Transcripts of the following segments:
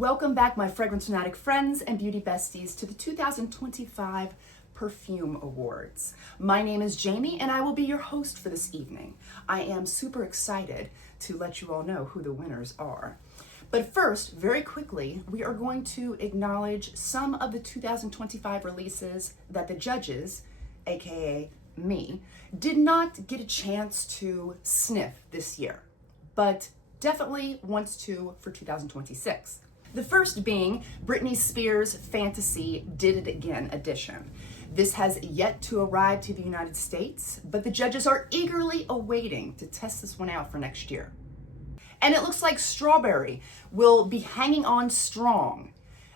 Welcome back, my fragrance fanatic friends and beauty besties, to the 2025 Perfume Awards. My name is Jamie and I will be your host for this evening. I am super excited to let you all know who the winners are. But first, very quickly, we are going to acknowledge some of the 2025 releases that the judges, aka me, did not get a chance to sniff this year, but definitely wants to for 2026. The first being Britney Spears' Fantasy Did It Again edition. This has yet to arrive to the United States, but the judges are eagerly awaiting to test this one out for next year. And it looks like strawberry will be hanging on strong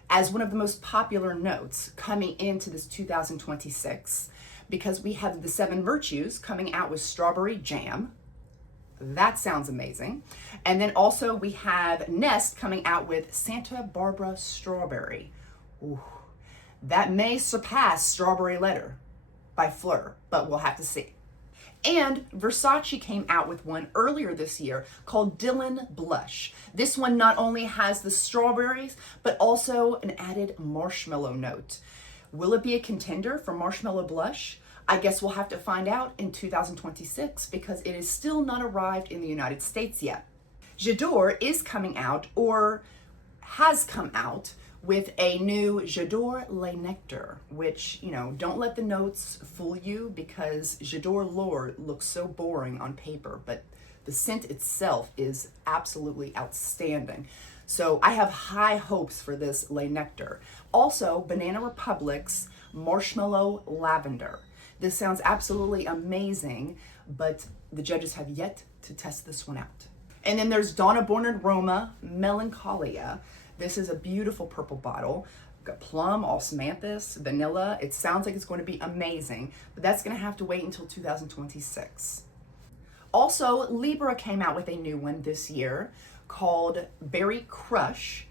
as one of the most popular notes coming into this 2026, because we have the 7 Virtues coming out with strawberry jam. That sounds amazing. And then also we have Nest coming out with Santa Barbara Strawberry. Ooh, that may surpass Strawberry Letter by Fleur, but we'll have to see. And Versace came out with one earlier this year called Dylan Blush. This one not only has the strawberries, but also an added marshmallow note. Will it be a contender for Marshmallow Blush? I guess we'll have to find out in 2026 because it is still not arrived in the United States yet. J'adore is coming out, or has come out, with a new J'adore Le Nectar, which, don't let the notes fool you because J'adore L'Or looks so boring on paper, but the scent itself is absolutely outstanding. So I have high hopes for this Le Nectar. Also, Banana Republic's Marshmallow Lavender. This sounds absolutely amazing, but the judges have yet to test this one out. And then there's Donna Born-Roma Melancholia. This is a beautiful purple bottle. Got plum, osmanthus, vanilla. It sounds like it's going to be amazing, but that's going to have to wait until 2026. Also, Libra came out with a new one this year called Berry Crush,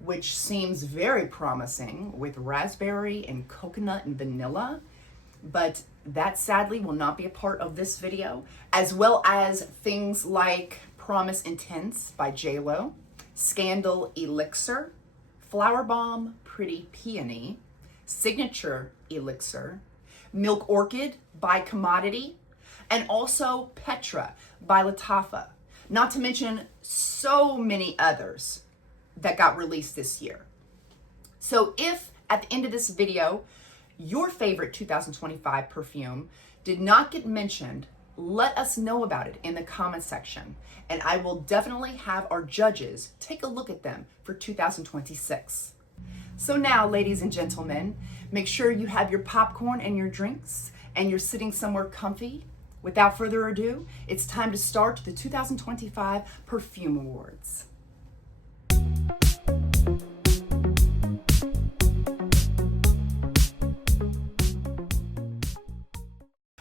which seems very promising with raspberry and coconut and vanilla. But that sadly will not be a part of this video, as well as things like Promise Intense by JLo, Scandal Elixir, Flower Bomb Pretty Peony, Signature Elixir, Milk Orchid by Commodity, and also Petra by Lattafa, not to mention so many others that got released this year. So if at the end of this video, your favorite 2025 perfume did not get mentioned, let us know about it in the comment section, and I will definitely have our judges take a look at them for 2026. So now, ladies and gentlemen, make sure you have your popcorn and your drinks and you're sitting somewhere comfy. Without further ado, it's time to start the 2025 Perfume Awards.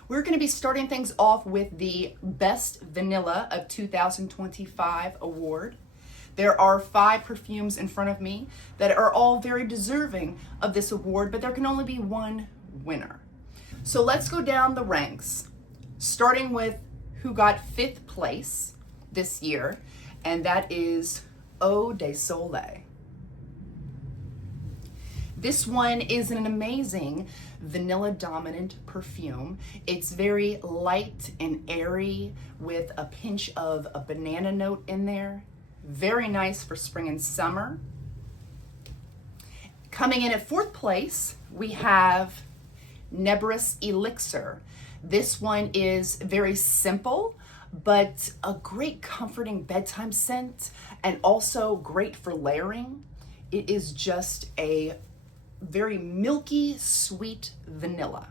We're going to be starting things off with the Best Vanilla of 2025 award. There are 5 perfumes in front of me that are all very deserving of this award, but there can only be one winner. So let's go down the ranks, starting with who got 5th place this year, and that is Eau de Soleil. This one is an amazing vanilla dominant perfume. It's very light and airy with a pinch of a banana note in there. Very nice for spring and summer. Coming in at 4th place, we have Nutrisse Elixir. This one is very simple, but a great comforting bedtime scent and also great for layering. It is just a very milky, sweet vanilla.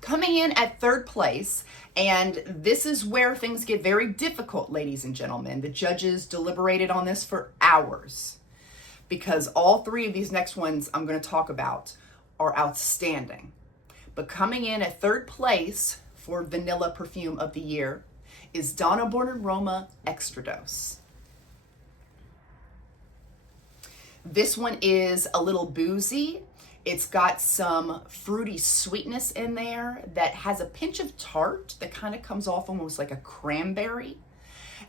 Coming in at 3rd place, and this is where things get very difficult, ladies and gentlemen. The judges deliberated on this for hours because all 3 of these next ones I'm going to talk about are outstanding. But coming in at 3rd place for Vanilla Perfume of the Year is Donna Born-Roma Extra Dose. This one is a little boozy. It's got some fruity sweetness in there that has a pinch of tart that kind of comes off almost like a cranberry.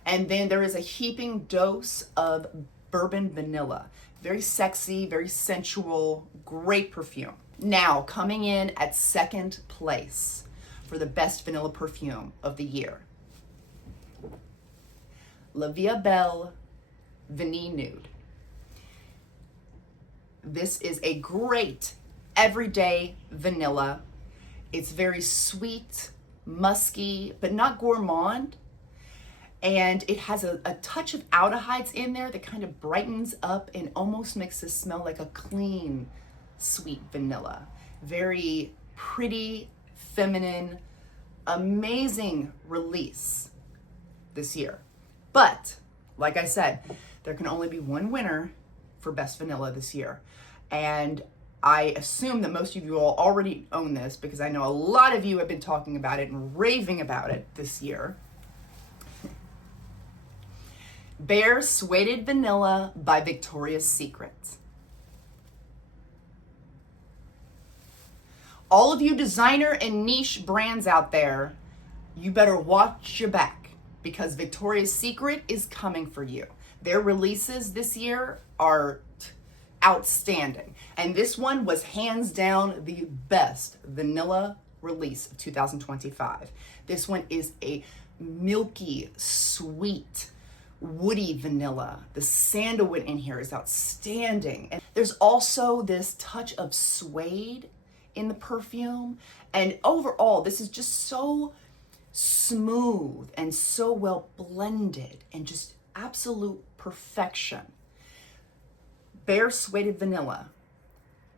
And then there is a heaping dose of Bourbon Vanilla. Very sexy, very sensual, great perfume. Now, coming in at second place for the best vanilla perfume of the year, La Vie Belle Vanille Nude. This is a great everyday vanilla. It's very sweet, musky, but not gourmand. And it has a touch of aldehydes in there that kind of brightens up and almost makes it smell like a clean, sweet vanilla. Very pretty, feminine, amazing release this year. But, like I said, there can only be one winner for Best Vanilla this year. And I assume that most of you all already own this because I know a lot of you have been talking about it and raving about it this year. Bare Suede Vanilla by Victoria's Secret. All of you designer and niche brands out there, you better watch your back because Victoria's Secret is coming for you. Their releases this year are outstanding. And this one was hands down the best vanilla release of 2025. This one is a milky, sweet, woody vanilla. The sandalwood in here is outstanding. And there's also this touch of suede in the perfume. And overall, this is just so smooth and so well blended and just absolute perfection. Bare Suede Vanilla,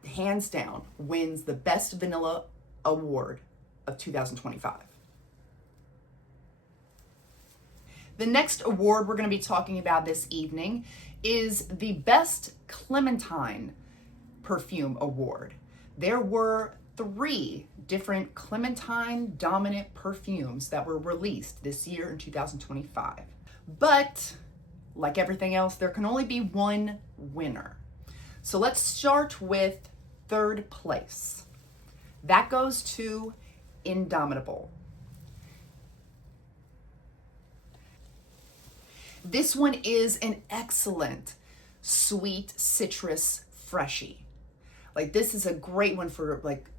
hands down, wins the Best Vanilla Award of 2025. The next award we're going to be talking about this evening is the Best Clementine Perfume Award. There were 3 different Clementine dominant perfumes that were released this year in 2025. But like everything else, there can only be one winner. So let's start with third place. That goes to Indomitable. This one is an excellent sweet citrus freshie. Like this is a great one for like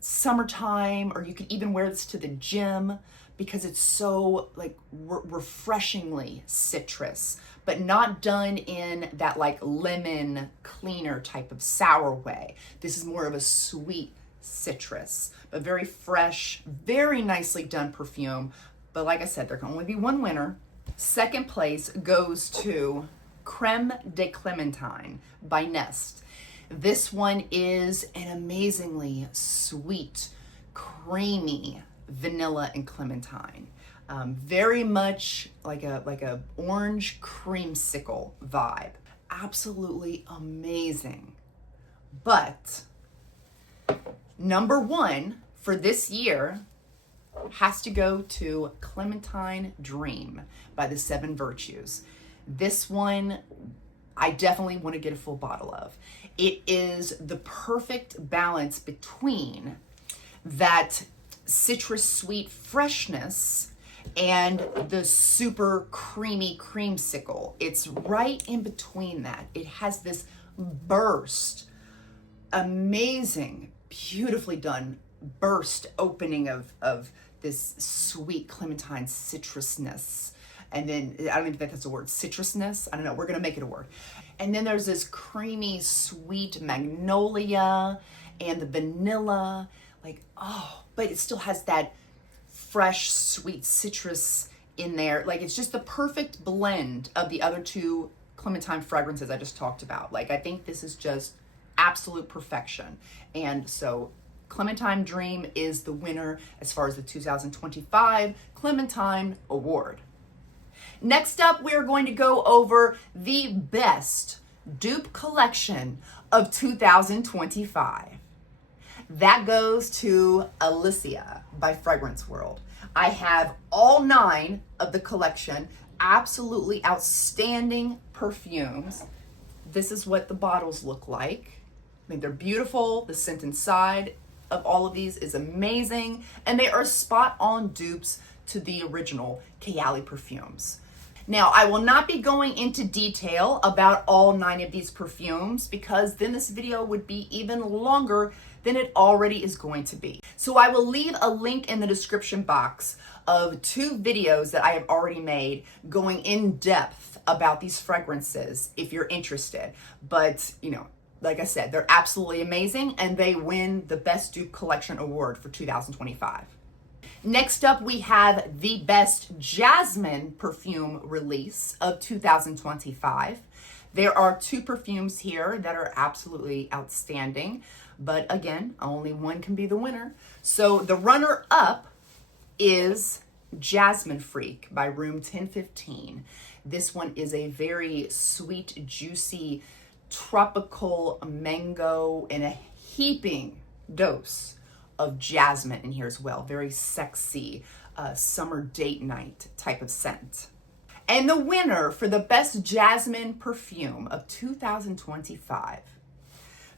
summertime, or you can even wear this to the gym because it's so like refreshingly citrus, but not done in that like lemon cleaner type of sour way. This is more of a sweet citrus, but very fresh, very nicely done perfume. But like I said, there can only be one winner. Second place goes to Creme de Clementine by Nest. This one is an amazingly sweet, creamy vanilla and clementine. Very much like a orange creamsicle vibe. Absolutely amazing. But number 1 for this year has to go to Clementine Dream by the 7 Virtues. This one I definitely want to get a full bottle of. It is the perfect balance between that citrus sweet freshness and the super creamy creamsicle. It's right in between that. It has this burst, amazing, beautifully done burst opening of this sweet clementine citrusness. And then, I don't even think that's a word, citrusness. I don't know, we're gonna make it a word. And then there's this creamy, sweet magnolia and the vanilla, like, oh, but it still has that fresh, sweet citrus in there. Like, it's just the perfect blend of the other 2 clementine fragrances I just talked about. Like, I think this is just absolute perfection. And so Clementine Dream is the winner as far as the 2025 Clementine Award. Next up, we're going to go over the best dupe collection of 2025. That goes to Elysia by Fragrance World. I have all 9 of the collection, absolutely outstanding perfumes. This is what the bottles look like. I mean, they're beautiful. The scent inside of all of these is amazing, and they are spot on dupes to the original Kayali perfumes. Now, I will not be going into detail about all 9 of these perfumes because then this video would be even longer than it already is going to be. So I will leave a link in the description box of 2 videos that I have already made going in depth about these fragrances if you're interested. But, you know, like I said, they're absolutely amazing and they win the Best Dupe Collection Award for 2025. Next up, we have the Best Jasmine Perfume release of 2025. There are 2 perfumes here that are absolutely outstanding, but again, only one can be the winner. So the runner-up is Jasmine Freak by Room 1015. This one is a very sweet, juicy, tropical mango and a heaping dose of jasmine in here as well. Very sexy, summer date night type of scent. And the winner for the Best Jasmine Perfume of 2025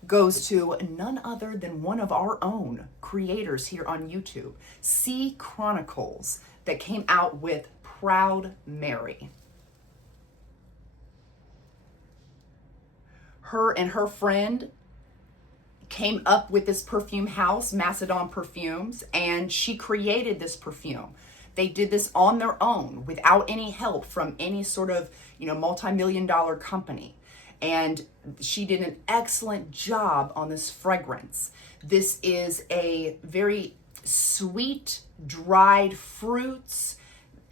goes to none other than one of our own creators here on YouTube, C Chronicles, that came out with Proud Mary. Her and her friend came up with this perfume house, Macedon Perfumes, and she created this perfume. They did this on their own without any help from any sort of, you know, multi-million-dollar company. And she did an excellent job on this fragrance. This is a very sweet, dried fruits.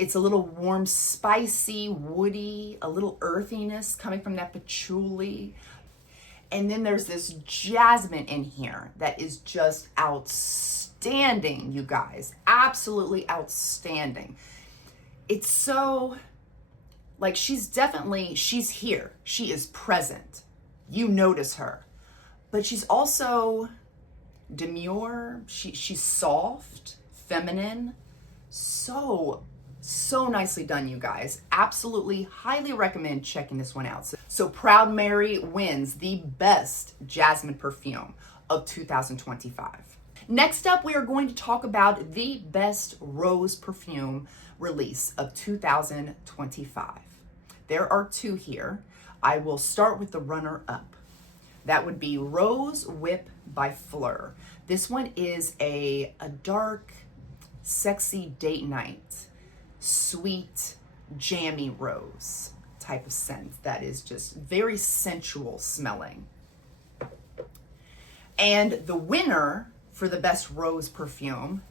It's a little warm, spicy, woody, a little earthiness coming from that patchouli. And then there's this jasmine in here that is just outstanding, you guys. Absolutely outstanding. It's so, like, she's here. She is present. You notice her. But she's also demure. She's soft, feminine. So nicely done, you guys. Absolutely highly recommend checking this one out. So Proud Mary wins the Best Jasmine Perfume of 2025. Next up, we are going to talk about the Best Rose Perfume release of 2025. There are 2 here. I will start with the runner-up. That would be Rose Whip by Fleur. This one is a dark, sexy date night, sweet, jammy rose type of scent that is just very sensual smelling. And the winner for the Best Rose Perfume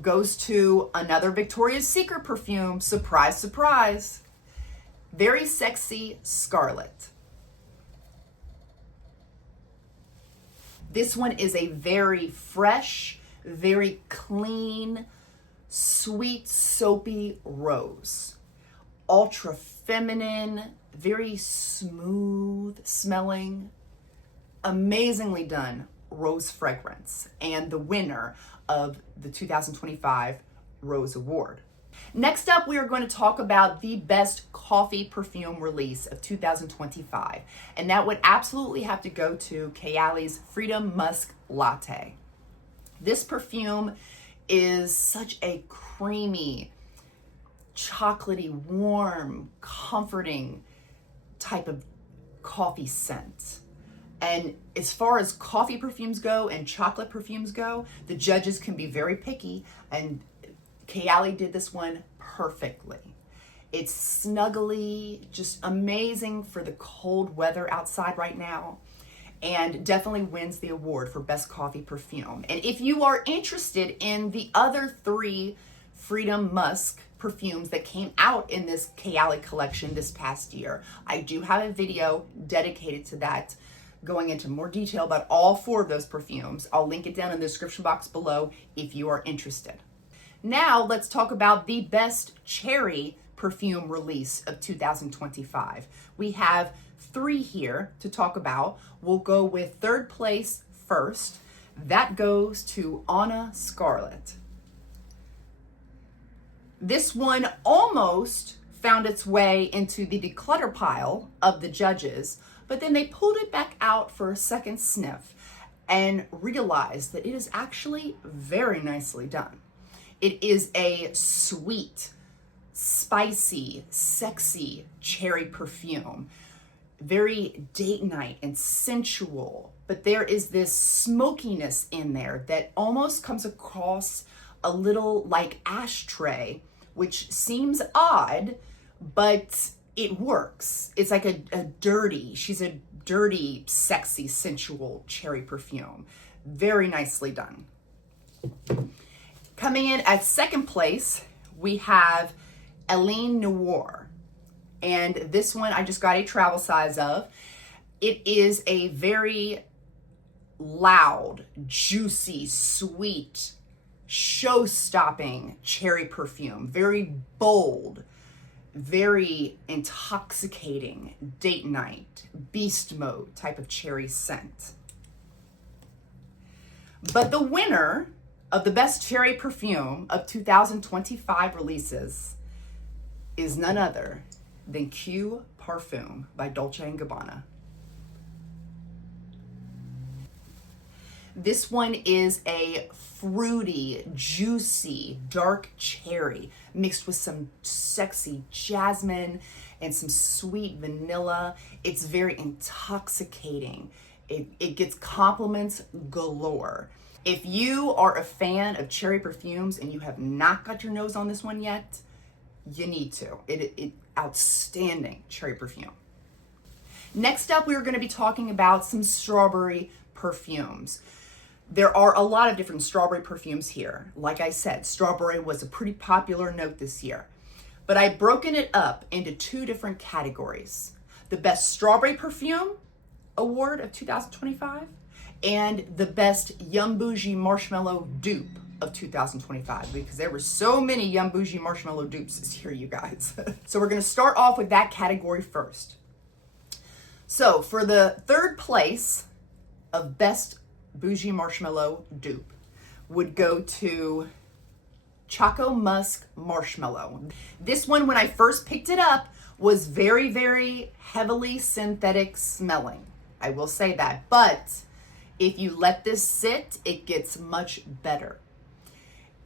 goes to another Victoria's Secret perfume. Surprise, surprise. Very Sexy Scarlet. This one is a very fresh, very clean, sweet, soapy rose. Ultra feminine, very smooth smelling, amazingly done rose fragrance, and the winner of the 2025 Rose Award. Next up, we are going to talk about the Best Coffee Perfume release of 2025, and that would absolutely have to go to Kayali's Freedom Musk Latte. This perfume is such a creamy, chocolatey, warm, comforting type of coffee scent. And as far as coffee perfumes go and chocolate perfumes go, the judges can be very picky, and Kayali did this one perfectly. It's snuggly, just amazing for the cold weather outside right now, and definitely wins the award for Best Coffee Perfume. And if you are interested in the other 3 Freedom Musk perfumes that came out in this Kayali collection this past year, I do have a video dedicated to that, going into more detail about all 4 of those perfumes. I'll link it down in the description box below if you are interested. Now let's talk about the Best Cherry Perfume release of 2025. We have 3 here to talk about. We'll go with 3rd place first. That goes to Anna Scarlet. This one almost found its way into the declutter pile of the judges, but then they pulled it back out for a second sniff and realized that it is actually very nicely done. It is a sweet, spicy, sexy cherry perfume. Very date night and sensual, but there is this smokiness in there that almost comes across a little like ashtray, which seems odd, but it works. It's like she's a dirty, sexy, sensual cherry perfume. Very nicely done. Coming in at second place, we have Elysia Noir. And this one I just got a travel size of. It is a very loud, juicy, sweet, show-stopping cherry perfume. Very bold, very intoxicating, date night, beast mode type of cherry scent. But the winner of the best cherry perfume of 2025 releases is none other than Q Perfume by Dolce & Gabbana. This one is a fruity, juicy, dark cherry mixed with some sexy jasmine and some sweet vanilla. It's very intoxicating. It gets compliments galore. If you are a fan of cherry perfumes and you have not got your nose on this one yet, you need to. It outstanding cherry perfume. Next up, we're going to be talking about some strawberry perfumes. There are a lot of different strawberry perfumes here. Like I said, strawberry was a pretty popular note this year. But I've broken it up into two different categories. The Best Strawberry Perfume Award of 2025 and the Best Yum Bougie Marshmallow Dupe of 2025, because there were so many Yum Bougie Marshmallow dupes this year, you guys. So we're going to start off with that category first. So for the third place of Best Bougie Marshmallow Dupe would go to Choco Musk Marshmallow. This one, when I first picked it up, was very, very heavily synthetic smelling. I will say that. But if you let this sit, it gets much better.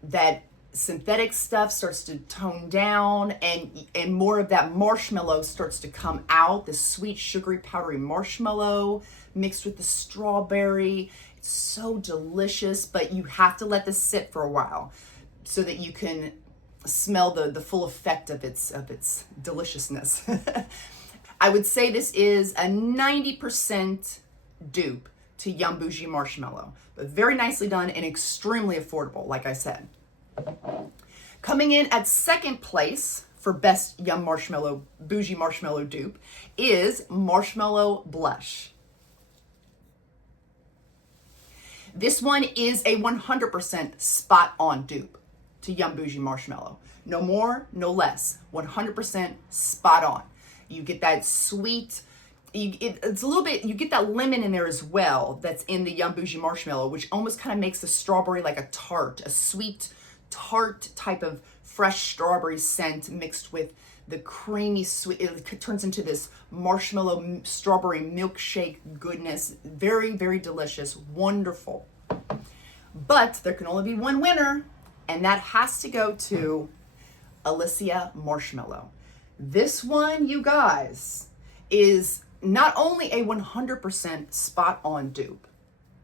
That synthetic stuff starts to tone down and more of that marshmallow starts to come out, the sweet, sugary, powdery marshmallow mixed with the strawberry. It's so delicious, but you have to let this sit for a while so that you can smell the full effect of its deliciousness. I would say this is a 90% dupe to Yum Bougie Marshmallow, but very nicely done and extremely affordable, like I said. Coming in at second place for Best Yum Bougie Marshmallow Dupe is Marshmallow Blush. This one is a 100% spot on dupe to Yum Bougie Marshmallow. No more, no less. 100% spot on. You get that sweet, it's a little bit, you get that lemon in there as well that's in the Yum Bougie Marshmallow, which almost kind of makes the strawberry like a tart, a sweet tart type of fresh strawberry scent mixed with the creamy sweet. It turns into this marshmallow strawberry milkshake goodness. Very, very delicious, wonderful. But there can only be one winner, and that has to go to Elysia Marshmallow. This one, you guys, is not only a 100% spot on dupe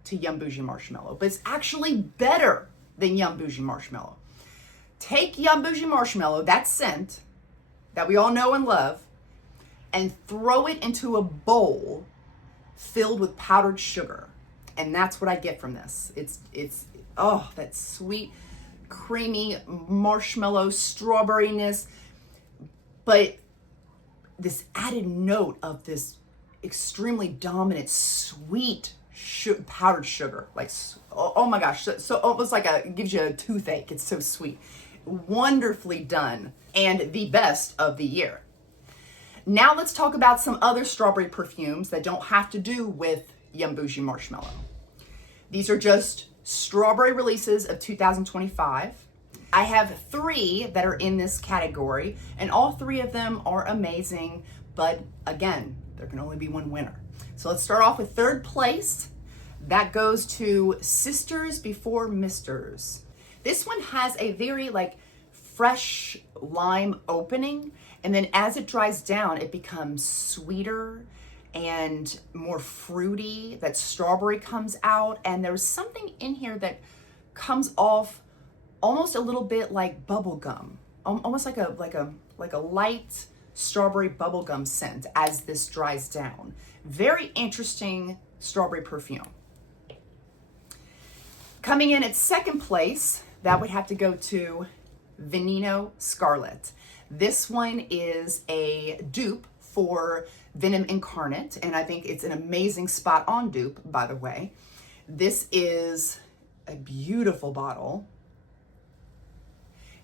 to Yum Bougie Marshmallow, but it's actually better than Yum Bougie Marshmallow. Take Yum Bougie Marshmallow, that scent that we all know and love, and throw it into a bowl filled with powdered sugar. And that's what I get from this. It's that sweet, creamy marshmallow strawberryness, but this added note of this extremely dominant sweet powdered sugar, like, oh my gosh, so almost like it gives you a toothache. It's so sweet. Wonderfully done, and the best of the year. Now let's talk about some other strawberry perfumes that don't have to do with Yum Bougie Marshmallow. These are just strawberry releases of 2025. I have 3 that are in this category, and all 3 of them are amazing, but again, there can only be one winner. So let's start off with third place. That goes to Sisters Before Misters. This one has a very fresh lime opening. And then as it dries down, it becomes sweeter and more fruity. That strawberry comes out, and there's something in here that comes off almost a little bit like bubble gum, almost like a light strawberry bubblegum scent as this dries down. Very interesting strawberry perfume. Coming in at second place, that would have to go to Veneno Scarlet. This one is a dupe for Venom Incarnate, and I think it's an amazing spot on dupe, by the way. This is a beautiful bottle.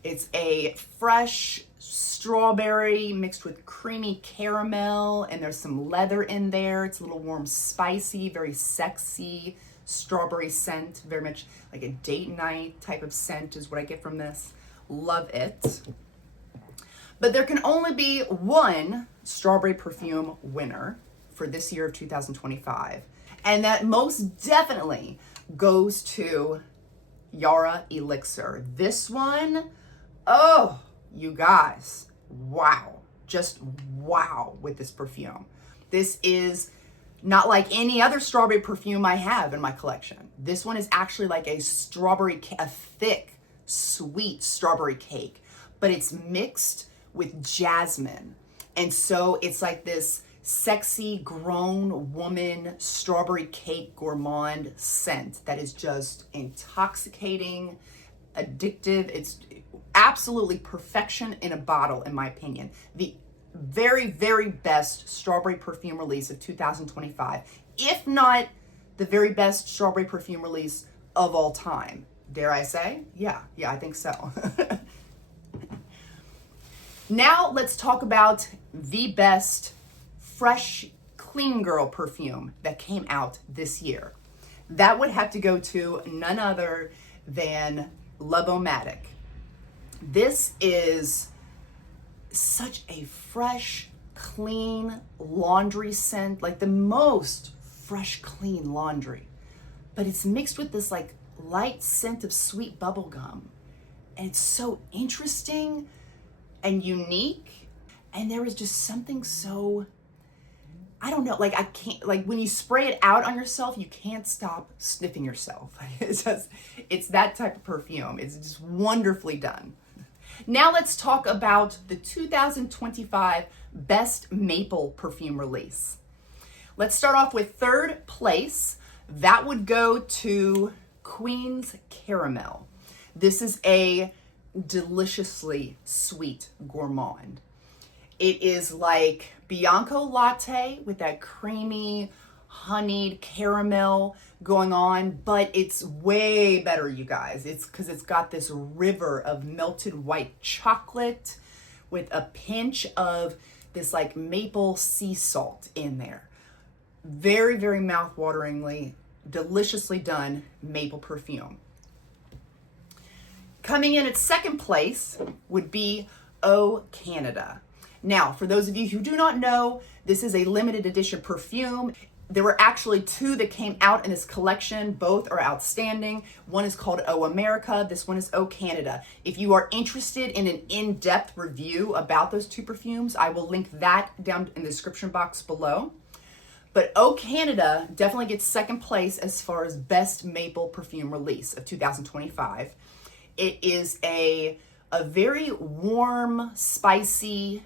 It's a fresh strawberry mixed with creamy caramel, and there's some leather in there. It's a little warm, spicy, very sexy strawberry scent, very much like a date night type of scent is what I get from this. Love it. But there can only be one strawberry perfume winner for this year of 2025, and that most definitely goes to Yara Elixir. This one, oh, you guys, wow, just wow with this perfume. This is not like any other strawberry perfume I have in my collection. This one is actually like a thick, sweet strawberry cake, but it's mixed with jasmine. And so it's like this sexy grown woman strawberry cake gourmand scent that is just intoxicating, addictive. It's absolutely perfection in a bottle, in my opinion. The very, very best strawberry perfume release of 2025, if not the very best strawberry perfume release of all time. Dare I say? Yeah, I think so. Now let's talk about the best fresh, clean girl perfume that came out this year. That would have to go to none other than Love-O-Matic. This is such a fresh, clean laundry scent, like the most fresh, clean laundry. But it's mixed with this like light scent of sweet bubble gum. And it's so interesting and unique. And there is just something so, I don't know, like I can't, like when you spray it out on yourself, you can't stop sniffing yourself. It's that type of perfume. It's just wonderfully done. Now let's talk about the 2025 Best Maple Perfume Release. Let's start off with third place. That would go to Queen's Caramel. This is a deliciously sweet gourmand. It is like Bianco latte with that creamy, honeyed caramel going on, but it's way better, you guys. It's because it's got this river of melted white chocolate with a pinch of this like maple sea salt in there. Very, very mouth-wateringly, deliciously done maple perfume. Coming in at second place would be Oh Canada. Now, for those of you who do not know, this is a limited edition perfume. There were actually two that came out in this collection. Both are outstanding. One is called Oh America. This one is Oh Canada. If you are interested in an in-depth review about those two perfumes, I will link that down in the description box below. But Oh Canada definitely gets second place as far as best maple perfume release of 2025. It is a very warm, spicy,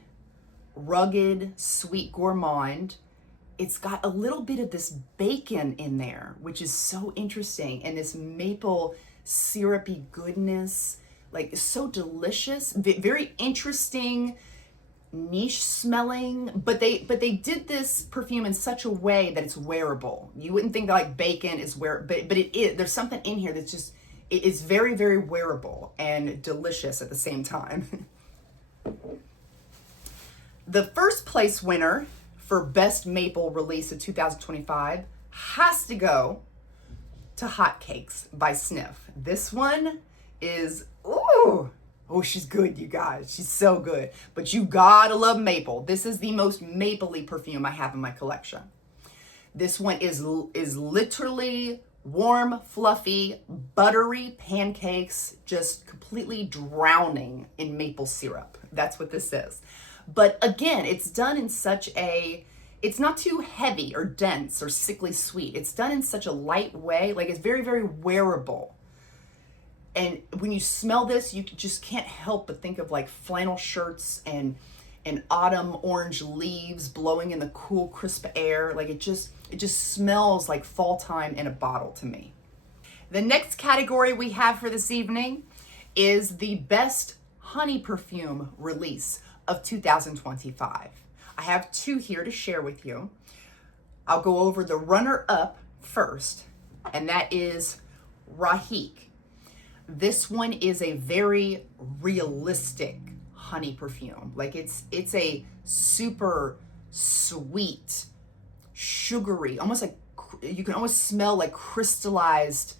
rugged, sweet gourmand. It's got a little bit of this bacon in there, which is so interesting, and this maple syrupy goodness, like so delicious, very interesting, niche smelling, but they did this perfume in such a way that it's wearable. You wouldn't think that like bacon is but it is. There's something in here that's just, it is very, very wearable and delicious at the same time. The first place winner for Best Maple Release of 2025 has to go to Hotcakes by Sniff. This one is, ooh, oh, she's good, you guys. She's so good. But you gotta love maple. This is the most mapley perfume I have in my collection. This one is literally Warm, fluffy, buttery pancakes, just completely drowning in maple syrup. That's what this is. But again, it's done in such a, it's not too heavy or dense or sickly sweet. It's done in such a light way, like it's very, very wearable. And when you smell this, you just can't help but think of like flannel shirts and autumn orange leaves blowing in the cool, crisp air. Like it just smells like fall time in a bottle to me. The next category we have for this evening is the best honey perfume release of 2025. I have two here to share with you. I'll go over the runner-up first, and that is Rahik. This one is a very realistic honey perfume. Like it's a super sweet, sugary, almost like you can almost smell like crystallized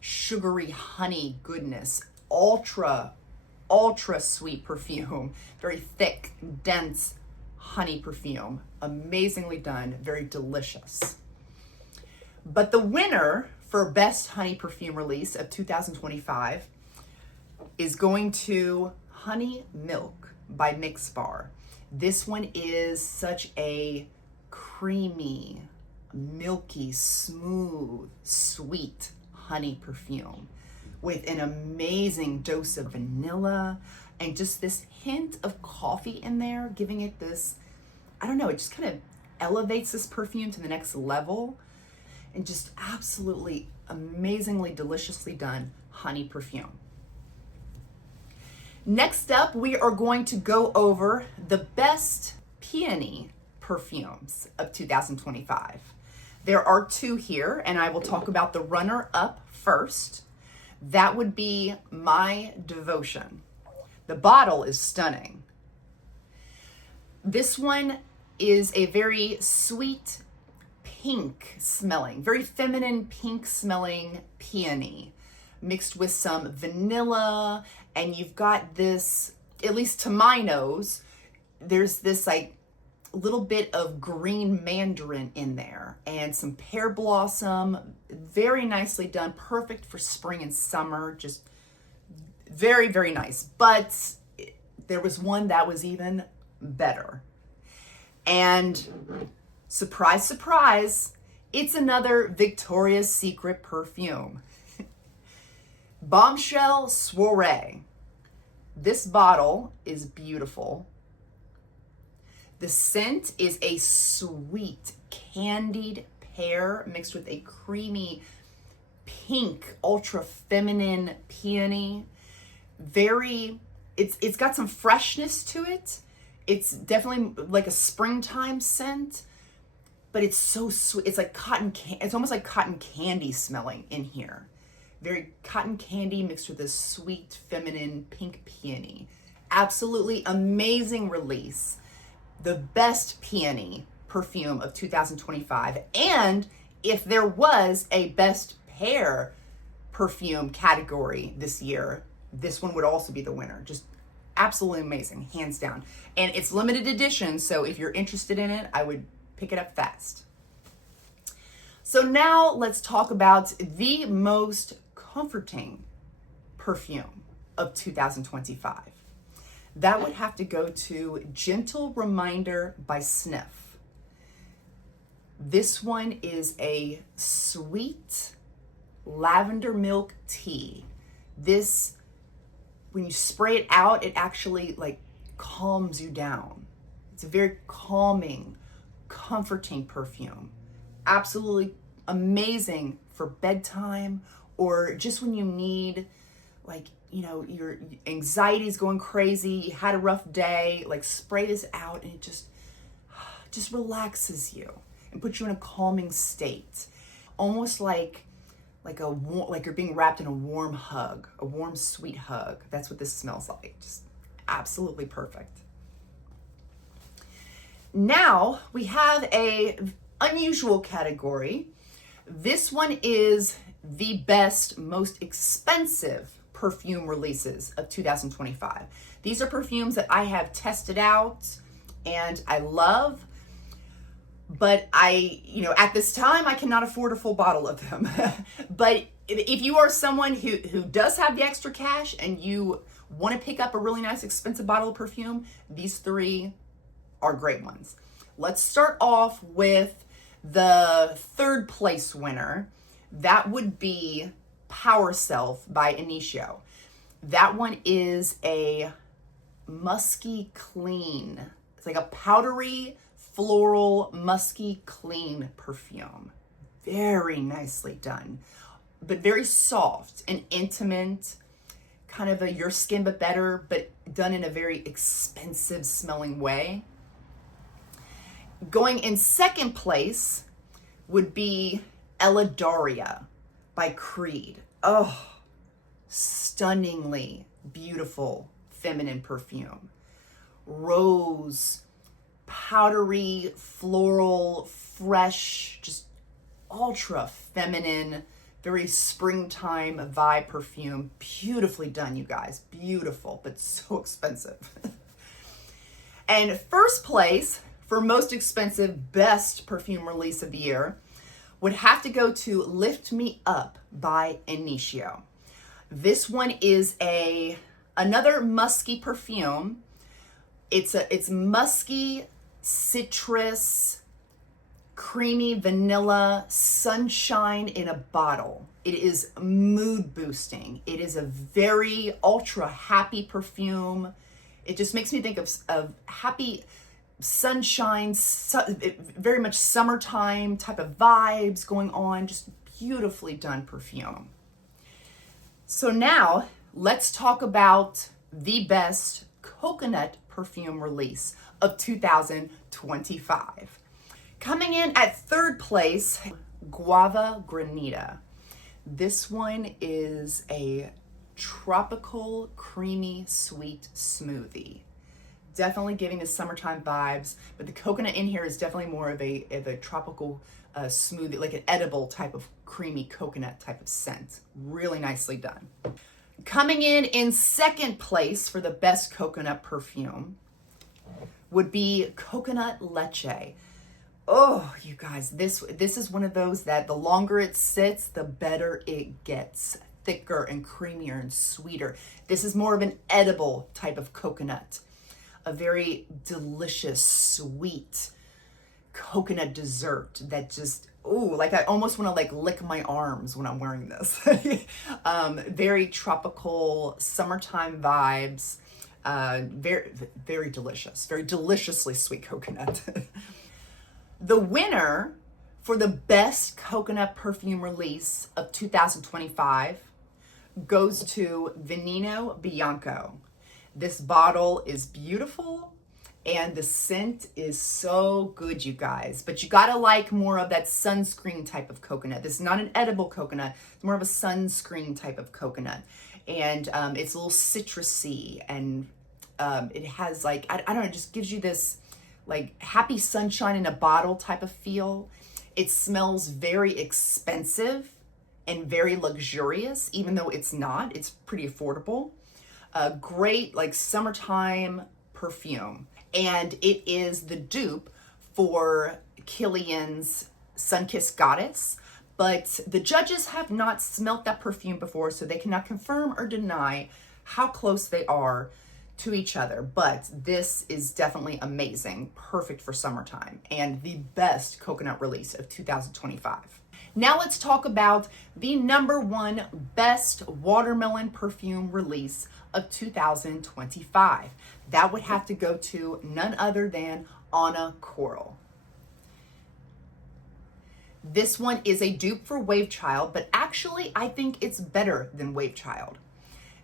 sugary honey goodness. Ultra sweet perfume. Very thick, dense honey perfume. Amazingly done, very delicious. But the winner for best honey perfume release of 2025 is going to Honey Milk by Mixbar. This one is such a creamy, milky, smooth, sweet honey perfume with an amazing dose of vanilla and just this hint of coffee in there, giving it this, I don't know, it just kind of elevates this perfume to the next level, and just absolutely amazingly deliciously done honey perfume. Next up, we are going to go over the best peony perfumes of 2025. There are two here, and I will talk about the runner-up first. That would be My Devotion. The bottle is stunning. This one is a very sweet, pink smelling, very feminine pink smelling peony mixed with some vanilla, and you've got this, at least to my nose, there's this like little bit of green mandarin in there and some pear blossom. Very nicely done, perfect for spring and summer, just very, very nice. But there was one that was even better. And surprise, surprise, it's another Victoria's Secret perfume. Bombshell Soiree. This bottle is beautiful. The scent is a sweet candied pear mixed with a creamy pink, ultra feminine peony. It's got some freshness to it. It's definitely like a springtime scent, but it's so sweet. It's like it's almost like cotton candy smelling in here. Very cotton candy mixed with this sweet, feminine pink peony. Absolutely amazing release. The best peony perfume of 2025. And if there was a best pair perfume category this year, this one would also be the winner. Just absolutely amazing, hands down. And it's limited edition, so if you're interested in it, I would pick it up fast. So now let's talk about the most comforting perfume of 2025. That would have to go to Gentle Reminder by Sniff. This one is a sweet lavender milk tea. This, when you spray it out, it actually like calms you down. It's a very calming, comforting perfume. Absolutely amazing for bedtime, or just when you need, like, you know, your anxiety is going crazy, you had a rough day, like spray this out and it just relaxes you and puts you in a calming state. Almost like you're being wrapped in a warm hug, a warm, sweet hug. That's what this smells like. Just absolutely perfect. Now we have a unusual category. This one is the best, most expensive perfume releases of 2025. These are perfumes that I have tested out and I love. But at this time, I cannot afford a full bottle of them. But if you are someone who does have the extra cash and you want to pick up a really nice expensive bottle of perfume, these three are great ones. Let's start off with the third place winner. That would be Power Self by Elysia. That one is a musky clean. It's like a powdery, floral, musky clean perfume. Very nicely done, but very soft and intimate, kind of a your skin but better, but done in a very expensive smelling way. Going in second place would be Elysia by Creed. Oh, stunningly beautiful feminine perfume. Rose, powdery, floral, fresh, just ultra feminine, very springtime vibe perfume. Beautifully done, you guys. Beautiful, but so expensive. And first place for most expensive, best perfume release of the year would have to go to Lift Me Up by Elysia. This one is another musky perfume. It's musky, citrus, creamy vanilla, sunshine in a bottle. It is mood boosting. It is a very ultra happy perfume. It just makes me think of happy sunshine, very much summertime type of vibes going on. Just beautifully done perfume. So now let's talk about the best coconut perfume release of 2025. Coming in at third place, Guava Granita. This one is a tropical, creamy, sweet smoothie. Definitely giving the summertime vibes, but the coconut in here is definitely more of a tropical smoothie, like an edible type of creamy coconut type of scent. Really nicely done. Coming in second place for the best coconut perfume would be Coconut Leche. Oh, you guys, this is one of those that the longer it sits, the better it gets. Thicker and creamier and sweeter. This is more of an edible type of coconut. A very delicious, sweet coconut dessert that just, like I almost want to lick my arms when I'm wearing this. Very tropical, summertime vibes. Very, very delicious, very deliciously sweet coconut. The winner for the best coconut perfume release of 2025 goes to Veneno Bianco. This bottle is beautiful and the scent is so good, you guys. But you gotta like more of that sunscreen type of coconut. This is not an edible coconut. It's more of a sunscreen type of coconut. And it's a little citrusy and it has I don't know, it just gives you this happy sunshine in a bottle type of feel. It smells very expensive and very luxurious, even though it's not. It's pretty affordable. A great summertime perfume. And it is the dupe for Kilian's Sunkissed Goddess. But the judges have not smelt that perfume before, so they cannot confirm or deny how close they are to each other. But this is definitely amazing, perfect for summertime, and the best coconut release of 2025. Now let's talk about the number one best watermelon perfume release of 2025. That would have to go to none other than Anna Coral. This one is a dupe for Wave Child, but actually I think it's better than Wave Child.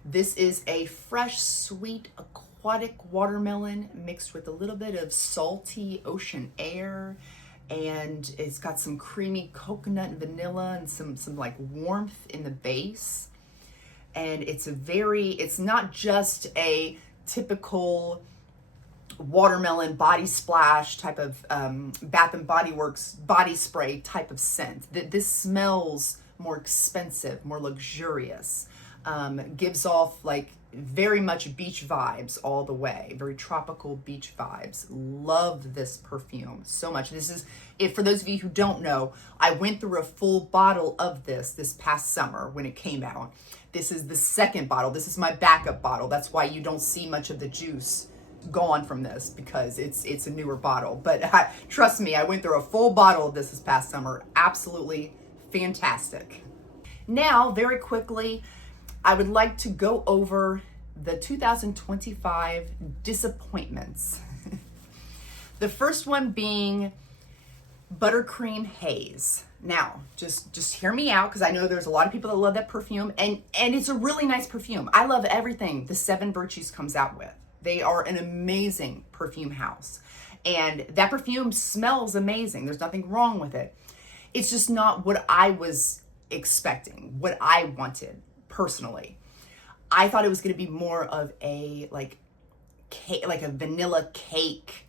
This is a fresh, sweet, aquatic watermelon mixed with a little bit of salty ocean air, and it's got some creamy coconut and vanilla and some warmth in the base. And it's not just a typical watermelon body splash type of Bath and Body Works body spray type of scent. This smells more expensive, more luxurious. Gives off very much beach vibes all the way, very tropical beach vibes. Love this perfume so much. This is, if for those of you who don't know, I went through a full bottle of this past summer when it came out. This is the second bottle. This is my backup bottle. That's why you don't see much of the juice gone from this, because it's a newer bottle. But trust me, I went through a full bottle of this past summer. Absolutely fantastic. Now, very quickly, I would like to go over the 2025 disappointments. The first one being Buttercream Haze. Now, just hear me out, because I know there's a lot of people that love that perfume, and it's a really nice perfume. I love everything the Seven Virtues comes out with. They are an amazing perfume house, and that perfume smells amazing. There's nothing wrong with it. It's just not what I was expecting, what I wanted personally. I thought it was going to be more of a like cake, like a vanilla cake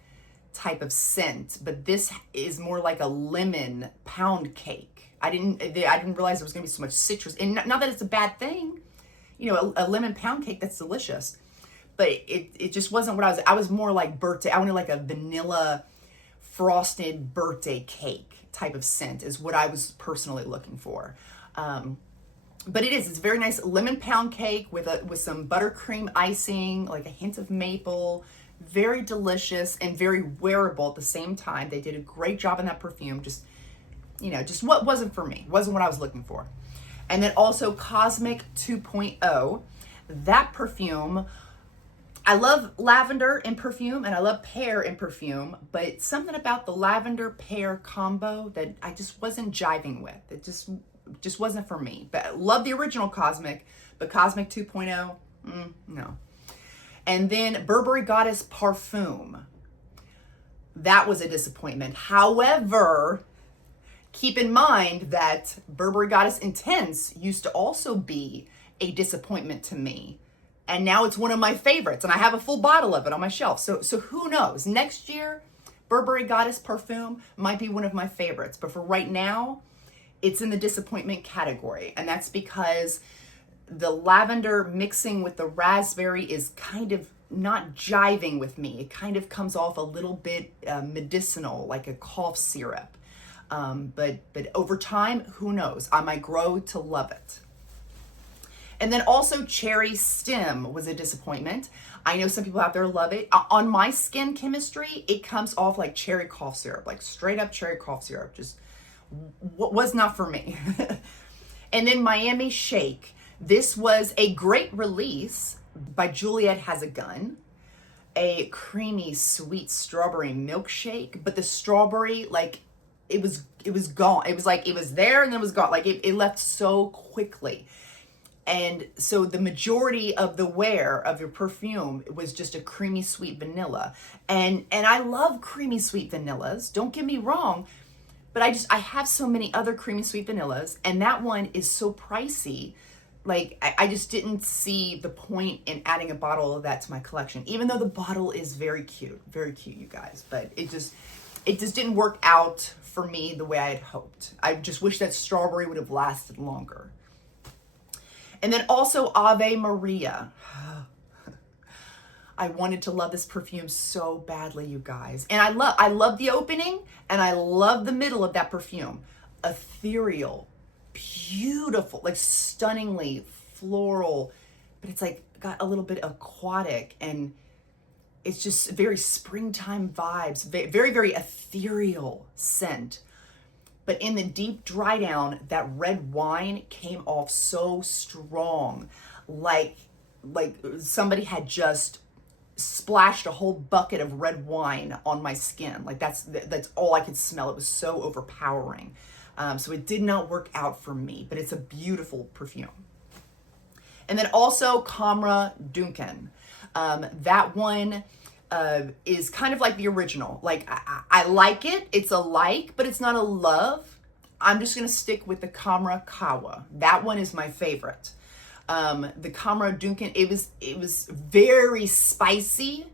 type of scent, but this is more like a lemon pound cake. I didn't realize there was going to be so much citrus, and not that it's a bad thing, a lemon pound cake, that's delicious, but it just wasn't what I was more like birthday. I wanted like a vanilla frosted birthday cake type of scent is what I was personally looking for. But it's very nice lemon pound cake with some buttercream icing, like a hint of maple. Very delicious and very wearable at the same time. They did a great job in that perfume. Just what wasn't for me. Wasn't what I was looking for. And then also Cosmic 2.0. That perfume, I love lavender in perfume and I love pear in perfume, but something about the lavender pear combo that I just wasn't jiving with. It just wasn't for me. But I love the original Cosmic, but Cosmic 2.0, no. And then Burberry Goddess Perfume. That was a disappointment. However, keep in mind that Burberry Goddess Intense used to also be a disappointment to me. And now it's one of my favorites, and I have a full bottle of it on my shelf. So who knows? Next year, Burberry Goddess Perfume might be one of my favorites. But for right now, it's in the disappointment category. And that's because the lavender mixing with the raspberry is kind of not jiving with me. It kind of comes off a little bit medicinal, like a cough syrup. But over time, who knows? I might grow to love it. And then also Cherry Stem was a disappointment. I know some people out there love it. On my skin chemistry, it comes off like cherry cough syrup, like straight up cherry cough syrup. Just was not for me. And then Miami Shake. This was a great release by Juliet Has a Gun. A creamy, sweet strawberry milkshake, but the strawberry, like, it was gone. It was like, it was there and then it was gone. Like, it left so quickly. And so the majority of the wear of your perfume was just a creamy, sweet vanilla. And I love creamy, sweet vanillas. Don't get me wrong. But I have so many other creamy, sweet vanillas. And that one is so pricey. Like, I just didn't see the point in adding a bottle of that to my collection, even though the bottle is very cute, you guys. But it just didn't work out for me the way I had hoped. I just wish that strawberry would have lasted longer. And then also Ave Maria. I wanted to love this perfume so badly, you guys. And I love the opening and I love the middle of that perfume. Ethereal, beautiful, like stunningly floral, but it's like got a little bit aquatic and it's just very springtime vibes, very, very ethereal scent. But in the deep dry down, that red wine came off so strong, like somebody had just splashed a whole bucket of red wine on my skin. Like that's all I could smell. It was so overpowering. So it did not work out for me, but it's a beautiful perfume. And then also Kamra Duncan. That one is kind of like the original. Like I like it. It's a like, but it's not a love. I'm just going to stick with the Kamra Kawa. That one is my favorite. The Kamra Duncan, it was very spicy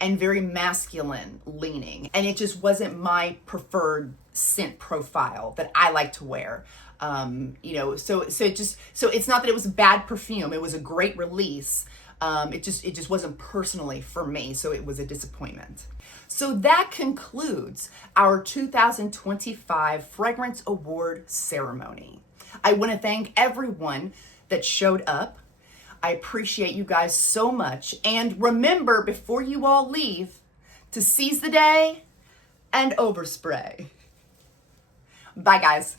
and very masculine leaning. And it just wasn't my preferred scent profile that I like to wear. So it's not that it was a bad perfume. It was a great release. It just wasn't personally for me, so it was a disappointment. So that concludes our 2025 Fragrance Award ceremony. I want to thank everyone that showed up. I appreciate you guys so much. And remember, before you all leave, to seize the day and overspray. Bye, guys.